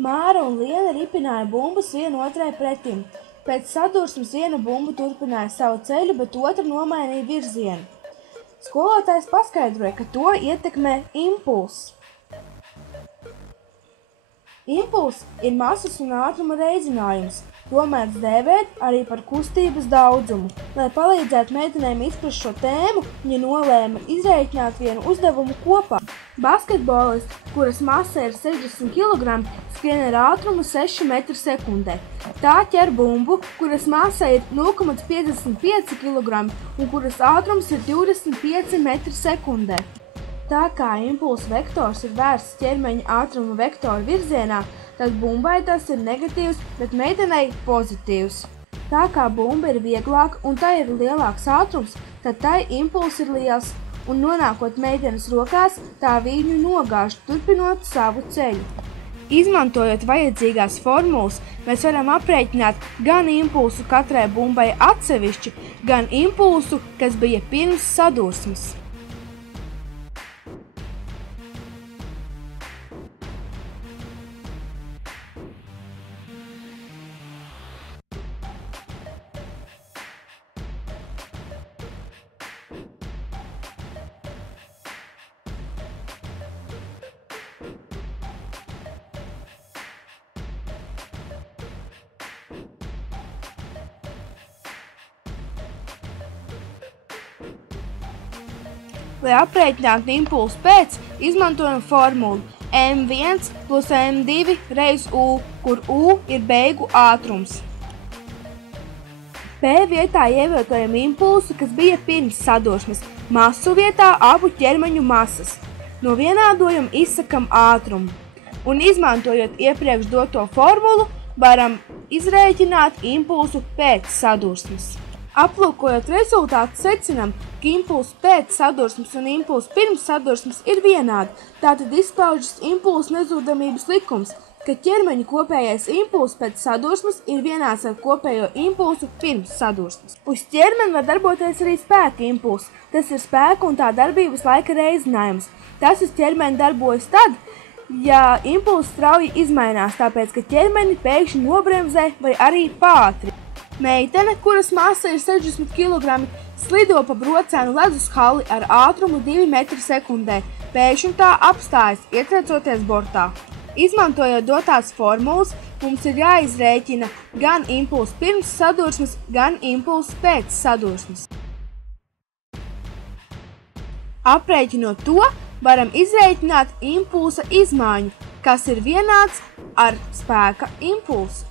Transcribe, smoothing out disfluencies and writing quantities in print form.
Māra un Liena ripināja bumbas viena otrai pretim. Pēc sadursmes viena bumba turpināja savu ceļu, bet otra nomainīja virzienu. Skolotājs paskaidroja, ka to ietekmē impulss. Impulss ir masas un ātruma reizinājums, to mēdz dēvēt arī par kustības daudzumu. Lai palīdzētu meitenēm izprast šo tēmu, viņa nolēma izrēķināt vienu uzdevumu kopā. Basketbolists, kuras masa ir 60 kg, skrien ar ātrumu 6 m/sekundē. Tā ķer bumbu, kuras masa ir 0,55 kg un kuras ātrums ir 25 m/sekundē. Tā kā impulsa vektors ir vērsts ķermeņa ātruma vektora virzienā, tad bumbai tas ir negatīvs, bet meitenei pozitīvs. Tā kā bumba ir vieglāka un tai ir lielāks ātrums, tad tai impulss ir liels, un nonākot meitenes rokās, tā viņu nogāž, turpinot savu ceļu. Izmantojot vajadzīgās formulas, mēs varam aprēķināt gan impulsu katrai bumbai atsevišķi, gan impulsu, kas bija pirms sadursmes. Lai aprēķinātu impulsu pēc, izmantojam formulu m1 plus m2 reiz u, kur u ir beigu ātrums. P vietā ievietojam impulsu, kas bija pirms sadursmes, masu vietā abu ķermeņu masas. No vienādojuma izsakam ātrumu. Un izmantojot iepriekš doto formulu, varam izrēķināt impulsu pēc sadursmes. Aplūkojot rezultātu, secinām, ka impulss pēc sadursmes un impulss pirms sadursmes ir vienādi. Tātad izpaužas impulsa nezūdamības likums, ka ķermeņa kopējais impulss pēc sadursmes ir vienāds ar kopējo impulsu pirms sadursmes. Uz ķermeni var darboties arī spēka impulss. Tas ir spēka un tā darbības laika reizinājums. Tas uz ķermeni darbojas tad, ja impulss strauji izmainās, tāpēc, ka ķermeni pēkšņi nobremzē vai arī pātri. Meitene, kuras masa ir 60 kg, slido pa brocēnu ledus halli ar ātrumu 2 m/sekundē. Pēkšņi tā apstājas, ietriecoties bortā. Izmantojot dotās formulas, mums ir jāizrēķina gan impulss pirms sadursmes, gan impulss pēc sadursmes. Aprēķinot to, varam izrēķināt impulsa izmaiņu, kas ir vienāds ar spēka impulsu.